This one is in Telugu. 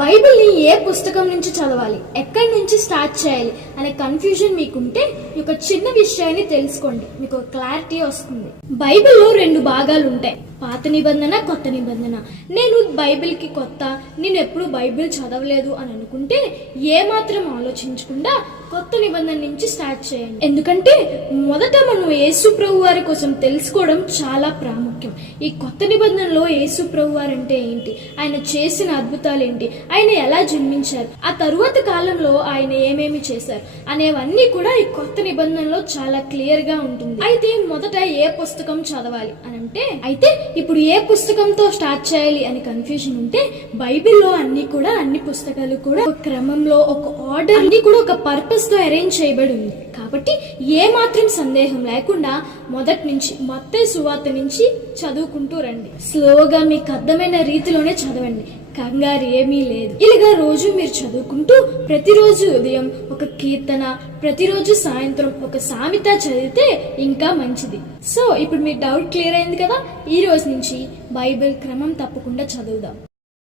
బైబిల్ని ఏ పుస్తకం నుంచి చదవాలి, ఎక్కడి నుంచి స్టార్ట్ చేయాలి అనే కన్ఫ్యూజన్ మీకుంటే ఒక చిన్న విషయాన్ని తెలుసుకోండి, మీకు క్లారిటీ వస్తుంది. బైబిల్లో 2 భాగాలు ఉంటాయి, పాత నిబంధన, కొత్త నిబంధన. నేను బైబిల్కి కొత్త, నేను ఎప్పుడు బైబిల్ చదవలేదు అని అనుకుంటే ఏ మాత్రం ఆలోచించకుండా కొత్త నిబంధన నుంచి స్టార్ట్ చేయండి. ఎందుకంటే మొదట మనం యేసు ప్రభు వారి కోసం తెలుసుకోవడం చాలా ప్రాముఖ్యం. ఈ కొత్త నిబంధనలో యేసు ప్రభు వారు అంటే ఏంటి, ఆయన చేసిన అద్భుతాలు ఏంటి, ఆయన ఎలా జన్మించారు, ఆ తరువాత కాలంలో ఆయన ఏమేమి చేశారు అనేవన్నీ కూడా ఈ కొత్త నిబంధనలో చాలా క్లియర్ గా ఉంటుంది. అయితే మొదట ఏ పుస్తకం చదవాలి అని అంటే, ఇప్పుడు ఏ పుస్తకంతో స్టార్ట్ చేయాలి అని కన్ఫ్యూజన్ ఉంటే, బైబిల్లో అన్ని పుస్తకాలు కూడా ఒక క్రమంలో, ఒక ఆర్డర్, అన్ని కూడా ఒక పర్పస్ తో అరేంజ్ చేయబడి ఉంది. కాబట్టి ఏ మాత్రం సందేహం లేకుండా మొదటి నుంచి మత్తయి సువార్త నుంచి చదువుకుంటూ రండి. స్లోగా మీకు అర్థమైన రీతిలోనే చదవండి, కంగారు ఏమీ లేదు. ఇలాగా రోజు మీరు చదువుకుంటూ ప్రతిరోజు ఉదయం ఒక కీర్తన, ప్రతిరోజు సాయంత్రం ఒక సామెత చదివితే ఇంకా మంచిది. సో ఇప్పుడు మీ డౌట్ క్లియర్ అయింది కదా. ఈ రోజు నుంచి బైబిల్ క్రమం తప్పకుండా చదువుదాం.